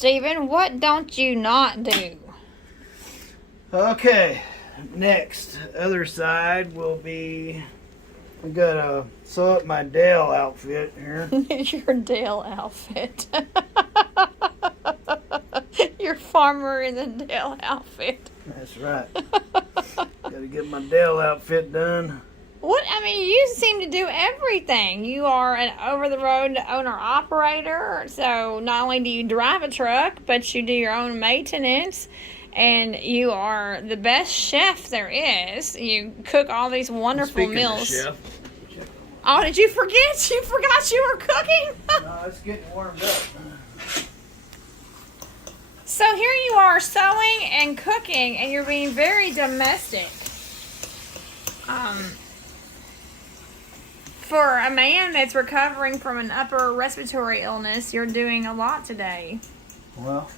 Stephen. What don't you not do? Okay, next, other side will be, I gotta sew up my Dale outfit here. Your Dale outfit. Your farmer in the Dale outfit. That's right. Gotta get my Dale outfit done. What? I mean, you seem to do everything. You are an over-the-road owner-operator, so not only do you drive a truck, but you do your own maintenance, and you are the best chef there is. You cook all these wonderful meals. Chef. Oh, did you forget? You forgot you were cooking? No, it's getting warmed up. So here you are sewing and cooking, and you're being very domestic. For a man that's recovering from an upper respiratory illness, you're doing a lot today. Well,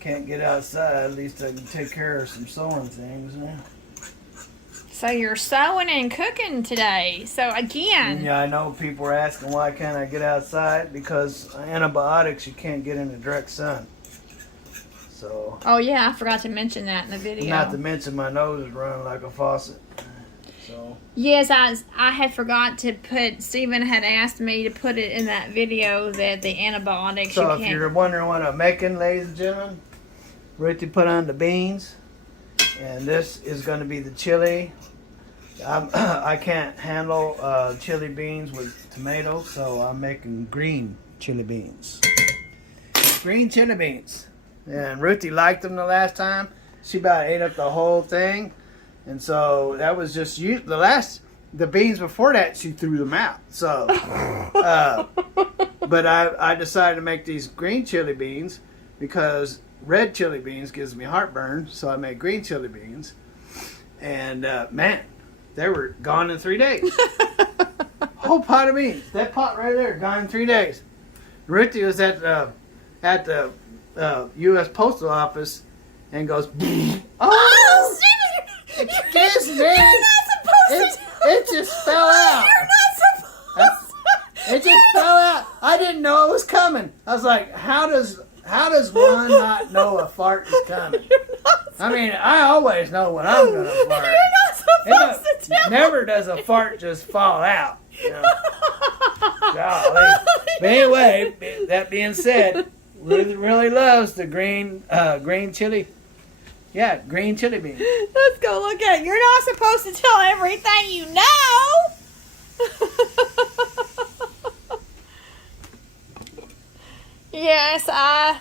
can't get outside. At least I can take care of some sewing things now. So you're sewing and cooking today. So again... Yeah, I know people are asking why can't I get outside, because antibiotics you can't get in the direct sun. So... Oh yeah, I forgot to mention that in the video. Not to mention my nose is running like a faucet. So... Yes, I had forgot to put... Stephen had asked me to put it in that video that the antibiotics So if you're wondering what I'm making, ladies and gentlemen, Ruthie put on the beans. And this is going to be the chili. I can't handle chili beans with tomatoes, so I'm making green chili beans. Green chili beans. And Ruthie liked them the last time. She about ate up the whole thing. And so that was just the beans before that, she threw them out. So, but I decided to make these green chili beans because red chili beans gives me heartburn, so I made green chili beans. And man, they were gone in 3 days. Whole pot of beans. That pot right there, gone in 3 days. Ruthie was at the U.S. Postal Office and goes, "Oh, excuse me, it just fell out. You're not supposed to. It just fell out. I didn't know it was coming." I was like, how does one not know a fart is coming? I mean, I always know when I'm going to fart. You're not supposed to tell. Never does a fart just fall out. You know? Golly. But anyway, that being said, Ruth really loves the green chili. Yeah, green chili beans. Let's go look at it. You're not supposed to tell everything you know. Yes, I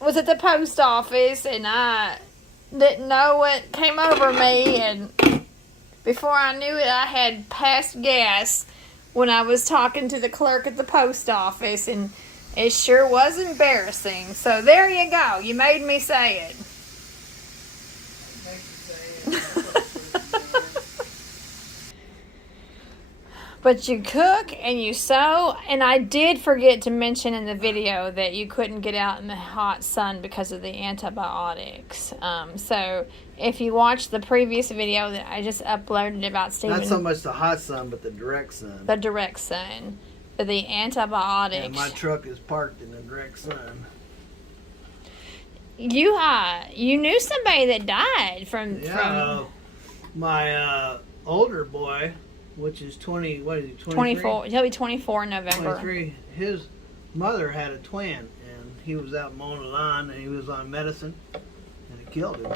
was at the post office and I didn't know what came over me, and before I knew it, I had passed gas when I was talking to the clerk at the post office, and it sure was embarrassing. So there you go. You made me say it. But you cook and you sew, and I did forget to mention in the video that you couldn't get out in the hot sun because of the antibiotics. So if you watch the previous video that I just uploaded about Stephen... Not so much the hot sun, but the direct sun. The direct sun. The antibiotics. And my truck is parked in the direct sun. You knew somebody that died from... my older boy... Which is 20, what is he, 24. He'll be 24 in November. 23. His mother had a twin, and he was out mowing the lawn, and he was on medicine, and it killed him.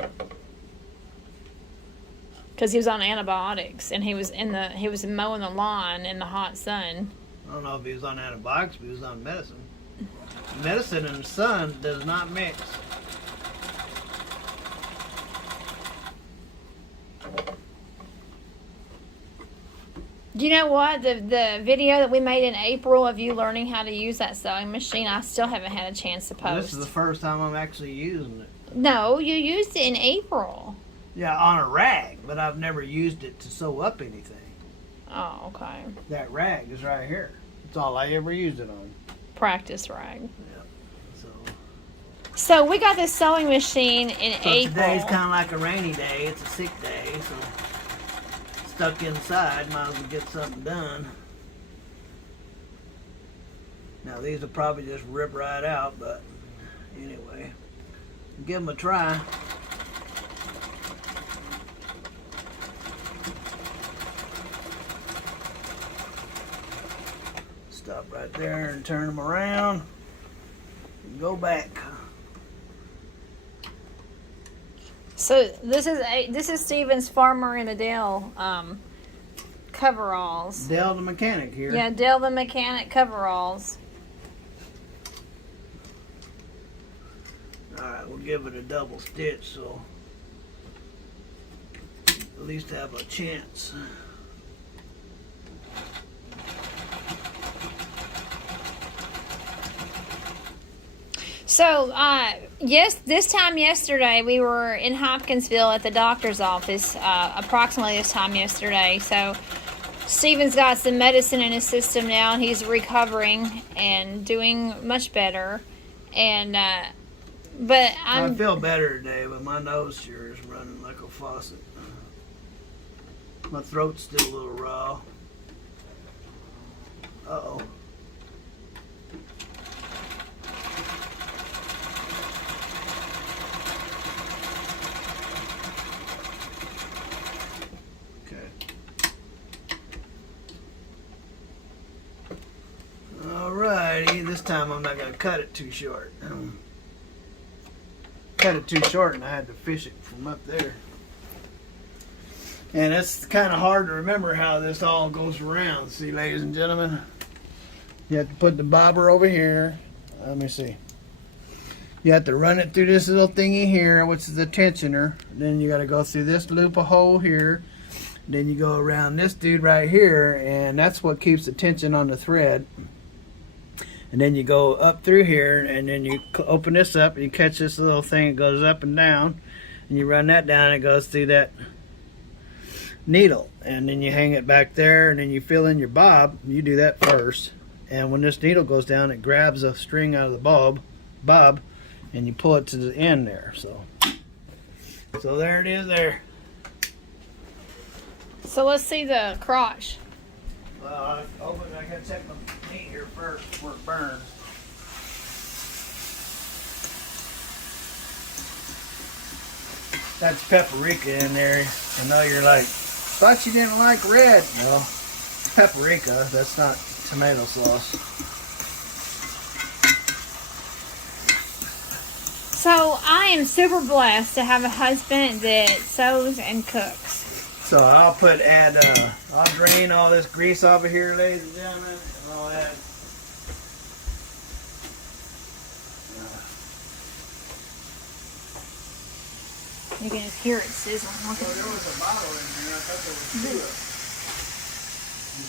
Because he was on antibiotics, and he was mowing the lawn in the hot sun. I don't know if he was on antibiotics, but he was on medicine. Medicine and the sun does not mix. You know what? The video that we made in April of you learning how to use that sewing machine, I still haven't had a chance to post. This is the first time I'm actually using it. No, you used it in April. Yeah, on a rag, but I've never used it to sew up anything. Oh, okay. That rag is right here. That's all I ever used it on. Practice rag. Yeah. So we got this sewing machine in April. Today's kind of like a rainy day. It's a sick day, so stuck inside, might as well get something done. Now these will probably just rip right out, but anyway, give them a try. Stop right there and turn them around and go back. So this is Steven's Farmer in a Dale coveralls. Dale the mechanic here. Yeah, Dale the mechanic coveralls. Alright, we'll give it a double stitch so at least have a chance. So, this time yesterday, we were in Hopkinsville at the doctor's office, approximately this time yesterday. So, Steven's got some medicine in his system now, and he's recovering and doing much better. And, but I feel better today, but my nose sure is running like a faucet. My throat's still a little raw. Uh-oh. Alrighty, this time I'm not going to cut it too short. Cut it too short and I had to fish it from up there. And it's kind of hard to remember how this all goes around. See, ladies and gentlemen, you have to put the bobber over here. Let me see. You have to run it through this little thingy here, which is the tensioner. Then you got to go through this loop of hole here. Then you go around this dude right here, and that's what keeps the tension on the thread. And then you go up through here, and then you open this up, and you catch this little thing. It goes up and down, and you run that down, and it goes through that needle. And then you hang it back there, and then you fill in your bob. You do that first. And when this needle goes down, it grabs a string out of the bob, and you pull it to the end there. So there it is there. so let's see the crotch. Well, I gotta check my meat here first before it burns. That's paprika in there. I know you're like, thought you didn't like red. Well, paprika, that's not tomato sauce. So I am super blessed to have a husband that sews and cooks. So I'll I'll drain all this grease off of here, ladies and gentlemen, and I'll add You can just hear it sizzling. Look there at was a bottle in here. I thought there was two.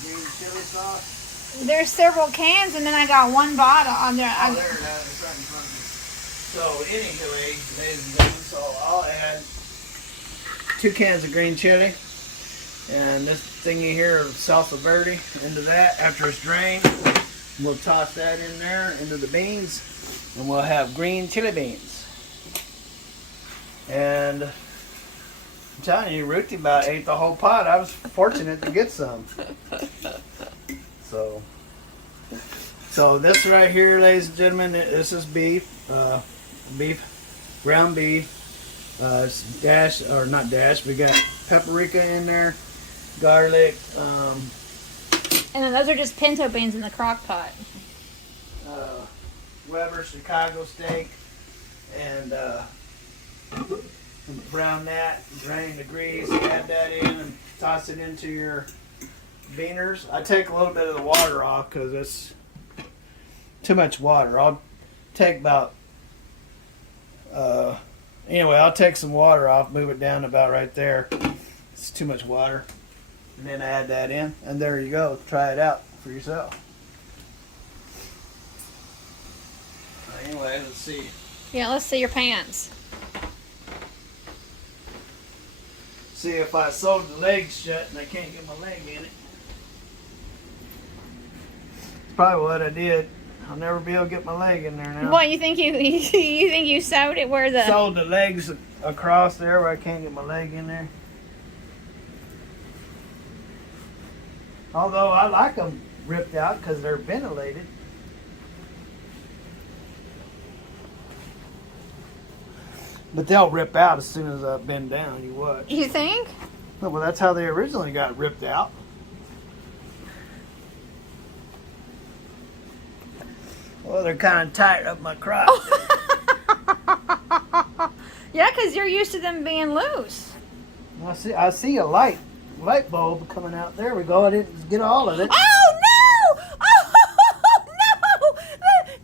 Green chili sauce. There's several cans, and then I got one bottle on there. Oh, there it is. It's right in front of me. So anyway, ladies and gentlemen, so I'll add 2 cans of green chili and this thingy here of salsa verde into that. After it's drained, we'll toss that in there into the beans, and we'll have green chili beans. And I'm telling you, Ruthie about ate the whole pot. I was fortunate to get some. So this right here, ladies and gentlemen, this is beef, ground beef, not dash. We got paprika in there, garlic. And then those are just pinto beans in the crock pot. Weber Chicago steak, and brown that, drain the grease, add that in, and toss it into your beaners. I take a little bit of the water off because it's too much water. I'll take about I'll take some water off, move it down about right there. It's too much water. And then add that in, and there you go. Try it out for yourself. Anyway, let's see. Yeah, let's see your pants. See if I sewed the legs shut and I can't get my leg in it. It's probably what I did. I'll never be able to get my leg in there now. What, you think you sewed it where the... Sewed the legs across there where I can't get my leg in there. Although I like them ripped out because they're ventilated. But they'll rip out as soon as I bend down. You watch. You think? No, well, that's how they originally got ripped out. Well, they're kind of tight up my crotch. Yeah, because you're used to them being loose. I see a light bulb coming out. There we go. I didn't get all of it. Oh no! Oh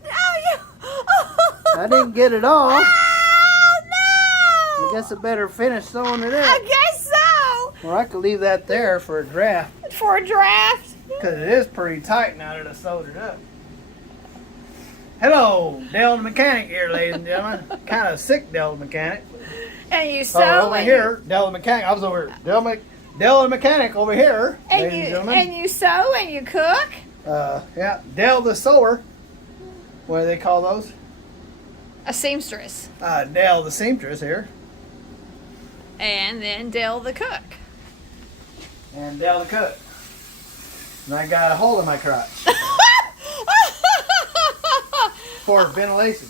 no! I didn't get it all. Oh I no! guess I better finish sewing it I in. guess so. Or I could leave that there for a draft. For a draft. Because it is pretty tight now that I sewed it up. Hello, Dell the mechanic here, ladies and gentlemen. Kind of sick Dell the mechanic. And you sew. Over here, Dell the mechanic. I was over here. Dell the mechanic over here, ladies and gentlemen. And you sew and you cook. Yeah, Dell the sewer. What do they call those? A seamstress. Dell the seamstress here. And then Dell the cook. And Dell the cook. And I got a hole in my crotch for ventilation.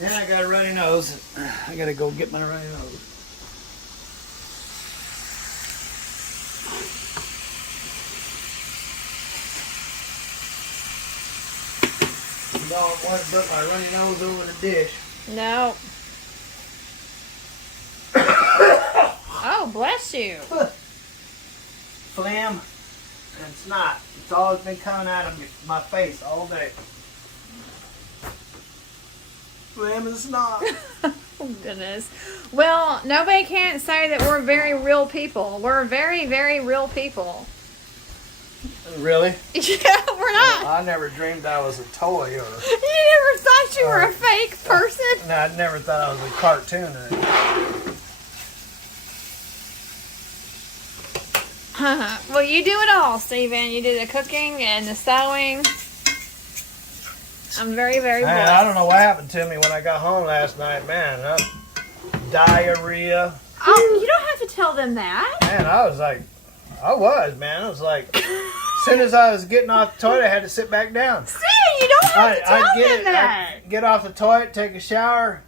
And I got a runny nose. I gotta go get my runny nose. You don't want to put my runny nose over the dish. No. Oh, bless you. Phlegm and snot. It's always been coming out of my face all day. Phlegm and snot. Oh, goodness. Well, nobody can't say that we're very real people. We're very, very real people. Really? Yeah, we're not. Well, I never dreamed I was a toy or... You never thought you were a fake person? No, I never thought I was a cartoon. Well, you do it all, Stephen. You do the cooking and the sewing. I'm very, very Man, blessed. I don't know what happened to me when I got home last night, man. Diarrhea. Oh, you don't have to tell them that. Man, I was, man. I was like, as soon as I was getting off the toilet, I had to sit back down. See, you don't have to tell them that. I'd get off the toilet, take a shower,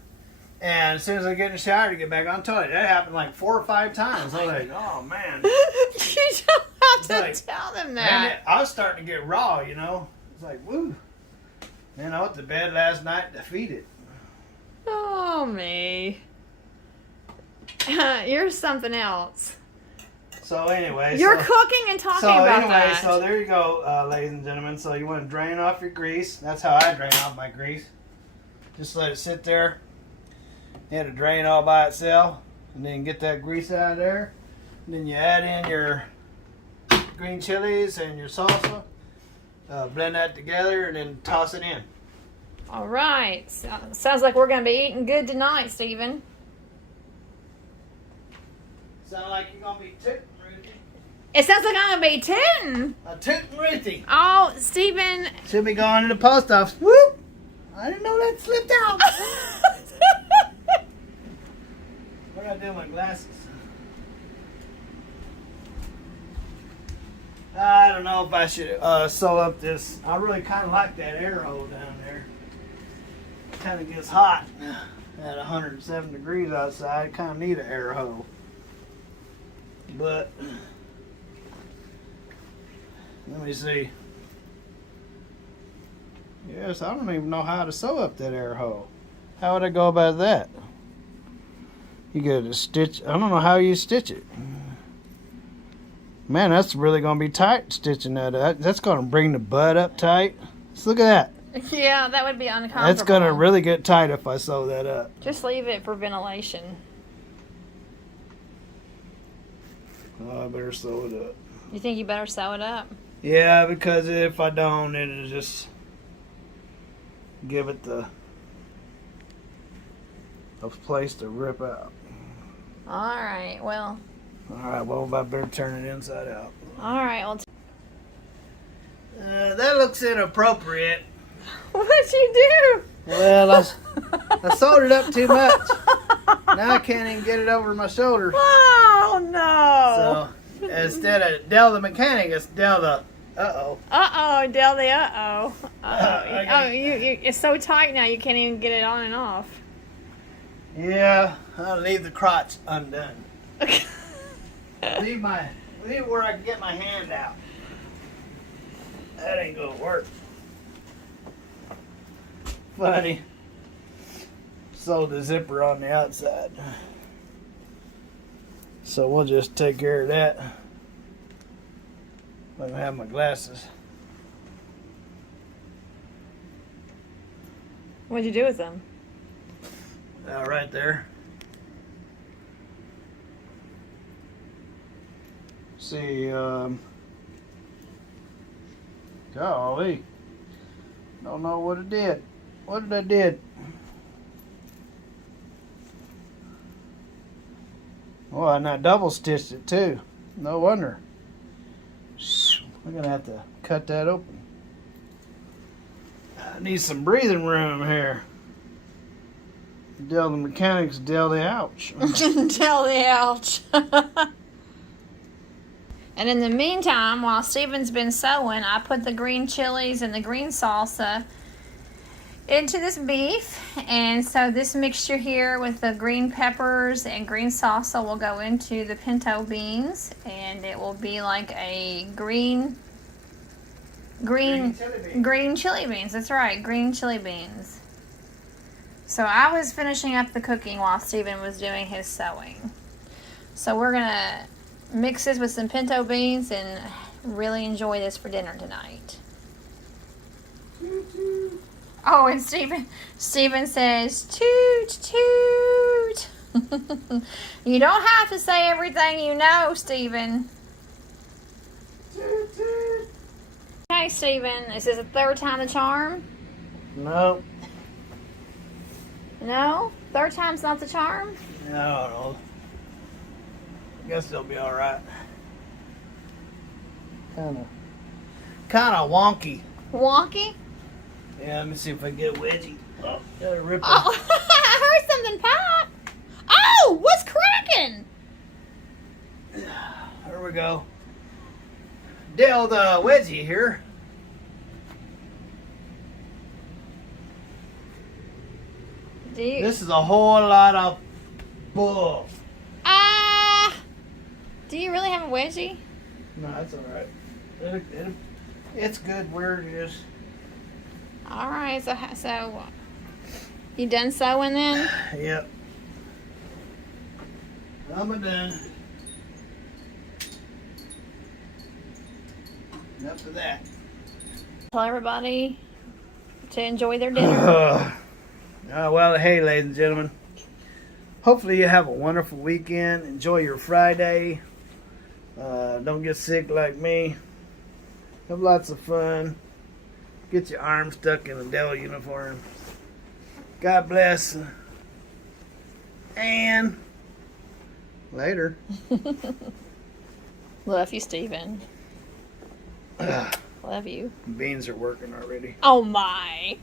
and as soon as I get in the shower, to get back on the toilet. That happened like 4 or 5 times. I was like, oh, man. You don't have to Like, tell them Man, that. I was starting to get raw, you know. It's like, woo. Man, I went to bed last night defeated. Oh, me. You're something else. So anyway. You're cooking and talking about that. So there you go, ladies and gentlemen. So you want to drain off your grease. That's how I drain off my grease. Just let it sit there. You had to drain all by itself. And then get that grease out of there. And then you add in your green chilies and your salsa. Blend that together and then toss it in. All right. Sounds like we're going to be eating good tonight, Stephen. Sound like you're going to be tootin', Ruthie. It sounds like I'm going to be tootin'. A tootin' Ruthie. Oh, Stephen. Should be going to the post office. Whoop! I didn't know that slipped out. What did I do with my glasses? I don't know if I should sew up this. I really kind of like that air hole down there. It kind of gets hot at 107 degrees outside. Kind of need an air hole. But let me see. Yes, I don't even know how to sew up that air hole. How would I go about that? You got to stitch. I don't know how you stitch it. Man, that's really going to be tight stitching that up. That's going to bring the butt up tight. Let's look at that. Yeah, that would be uncomfortable. That's going to really get tight if I sew that up. Just leave it for ventilation. Oh, I better sew it up. You think you better sew it up? Yeah, because if I don't, it'll just give it a place to rip out. All right, well. All right, well, I better turn it inside out. All right, well. That looks inappropriate. What'd you do? Well, I sewed it up too much. Now I can't even get it over my shoulder. Oh, no. So instead of Dell the mechanic, it's Dell the uh-oh. Uh-oh, Del the uh-oh. Okay. Oh, it's so tight now you can't even get it on and off. Yeah, I'll leave the crotch undone. leave where I can get my hand out. That ain't gonna work. Funny. Sewed the zipper on the outside. So we'll just take care of that. I don't have my glasses. What'd you do with them? Right there. See, golly. Don't know what it did. What did I did? Oh, and I double stitched it too. No wonder. I'm gonna have to cut that open. I need some breathing room here. Del the mechanics, Del the ouch. Tell the ouch. And in the meantime, while Steven's been sewing, I put the green chilies and the green salsa into this beef. And so this mixture here with the green peppers and green salsa will go into the pinto beans. And it will be like a green chili beans. That's right, green chili beans. So I was finishing up the cooking while Steven was doing his sewing. So we're going to mix this with some pinto beans and really enjoy this for dinner tonight. Oh, and Steven says, toot, toot. You don't have to say everything you know, Steven. Toot, toot. Okay, Steven, is this the third time the charm? No. No? Third time's not the charm? I don't know. I guess they'll be alright. Kinda wonky. Wonky? Yeah, let me see if I can get a wedgie. Oh, got a ripper. Oh, I heard something pop. Oh, what's cracking? There we go. Del the wedgie here. This is a whole lot of bull. Do you really have a wedgie? No, that's alright. It's good where it is. Alright, so you done sewing then? Yep. I'm done. Enough of that. Tell everybody to enjoy their dinner. Well, hey, ladies and gentlemen. Hopefully you have a wonderful weekend. Enjoy your Friday. Don't get sick like me. Have lots of fun. Get your arm stuck in a Dell uniform. God bless. And later. Love you, Steven. Love you. Beans are working already. Oh my.